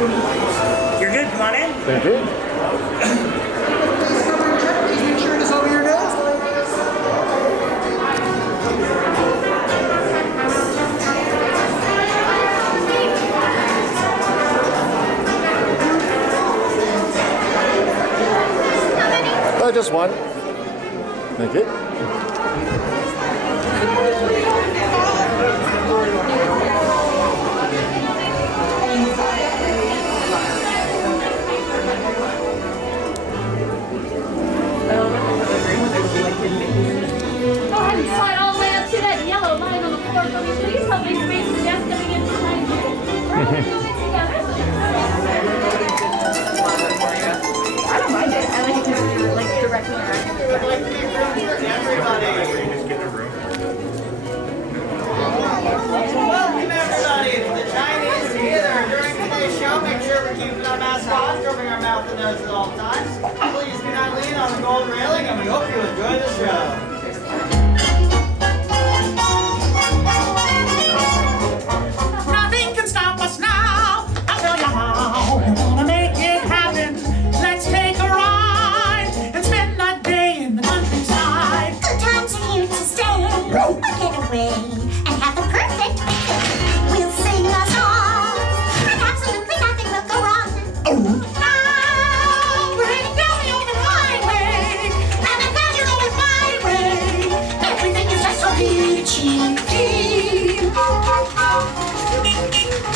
You're good. Come on in. Thank you. Please make sure it is over your nose. Just one. Thank you. Oh, have you saw it all the way up to that yellow line on the floor? Can you please help me space the desk coming in behind you? We're all doing it together. I don't mind it. I like it because you're like directly interacting with everybody. Welcome everybody to the Chinese Theater. During today's show, make sure we're keeping our mask on, covering our mouth and nose at all times. Please do not lean on the gold railing, and we hope you enjoy the show. Nothing can stop us now. I'll tell you how. We're gonna make it happen. Let's take a ride and spend a day in the countryside. Good times are here to stay. We'll get away and have the perfect weekend. We'll sing a song and absolutely nothing will go wrong. Now we're heading down the open highway, and I'm glad you're going my way. Everything is just so peachy.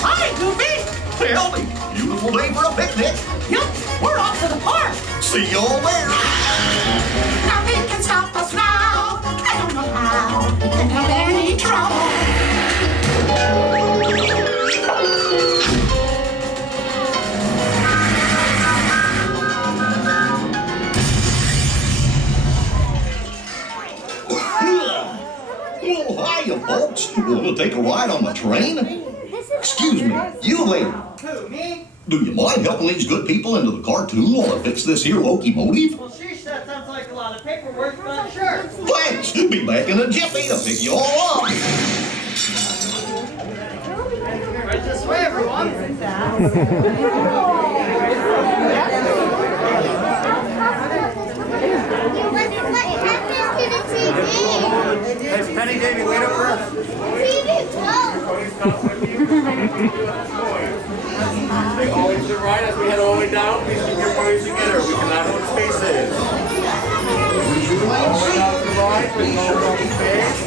Hi, Goofy. Well, a beautiful day for a picnic. Yep, we're off to the park. See you all there. Nothing can stop us now. I don't know how we can have any trouble. Well, hiya, folks. Want to take a ride on the train? Excuse me, you there. Who, me? Do you mind helping these good people into the cartoon while I fix this here locomotive? Well, sheesh, that sounds like a lot of paperwork, but sure. Thanks. Be back in a jiffy to pick you all up. Right this way, everyone. Has Penny Davey waited for us? They always do right as we head all the way down. Please keep your points together. We cannot hold spaces. All the way down to the right. There's no open space.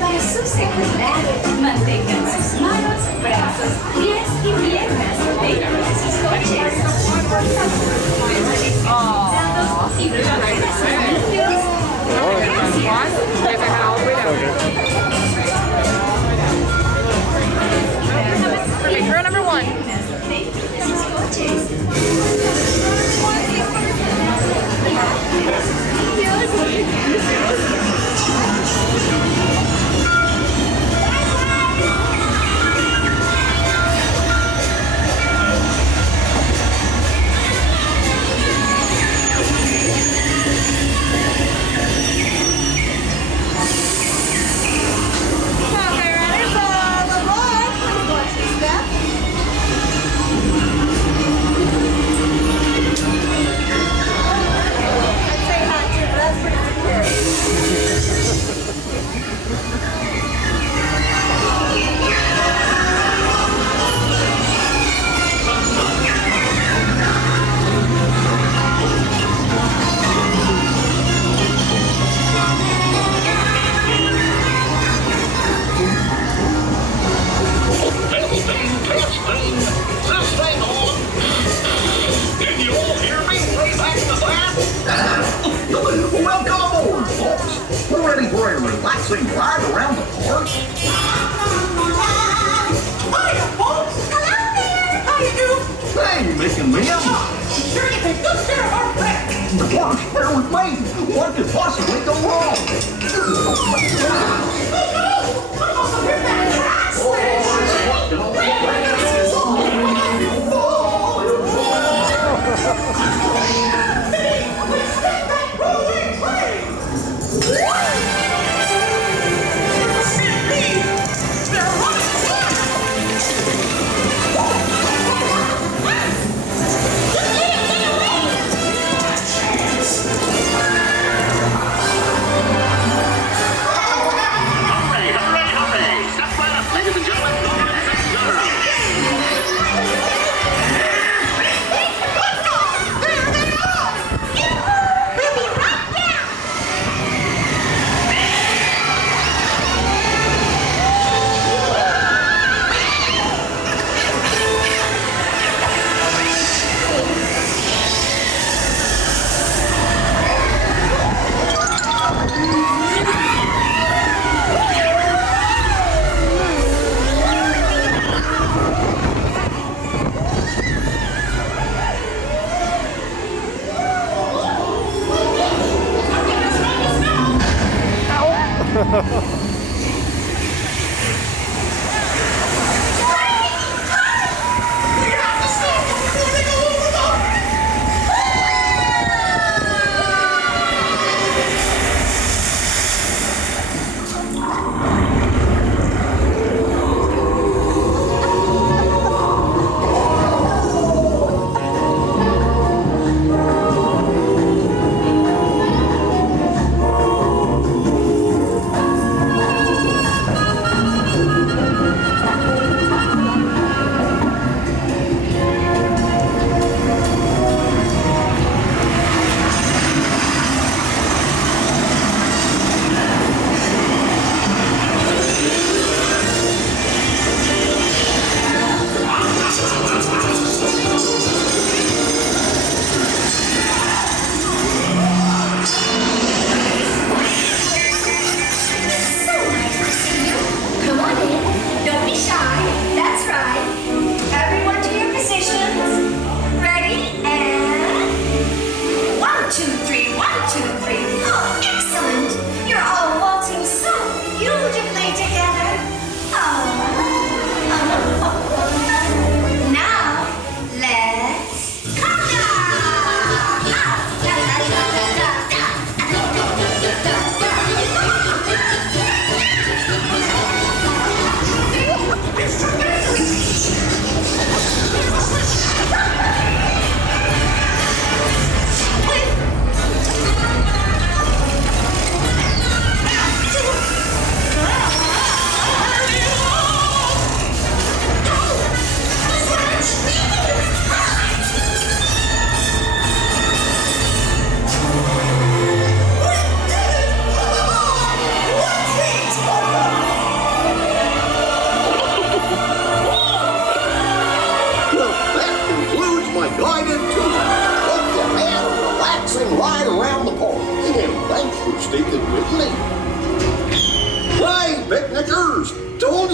Para su seguridad, mantengan sus manos, brazos, pies y piernas dentro de sus coches. Permanezcan sentados y bloqueen a sus niños. Okay, girl number one. Dentro de sus coches. Welcome aboard, folks. We're ready for a relaxing ride around the park. Hiya, folks. Hello there. How you doing? Hey, Mick and Mia. Sure you take good care of our pet. Gosh, bear with me. What could possibly go wrong? Hey,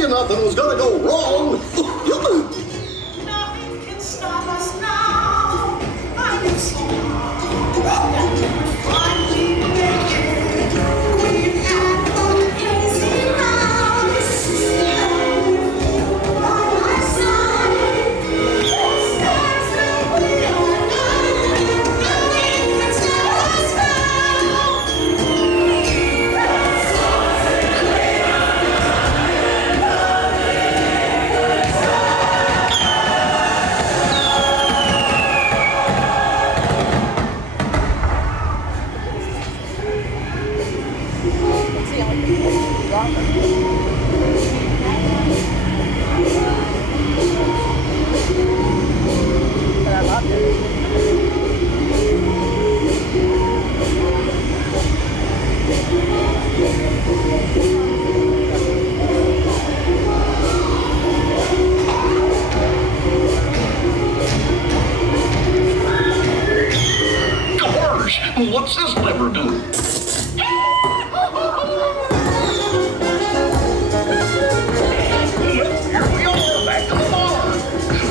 Nothing was gonna go wrong. Nothing can stop us now. I can see finally make it. We've had fun pacing around. By my side, this time's no real. Nothing can stop us now. What's this lever do? Here we are, back to the barn.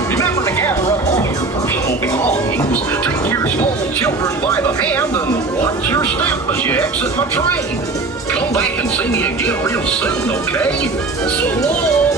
Remember to gather up all your personal belongings, take your small children by the hand, and watch your step as you exit my train. Come back and see me again real soon, okay? So long.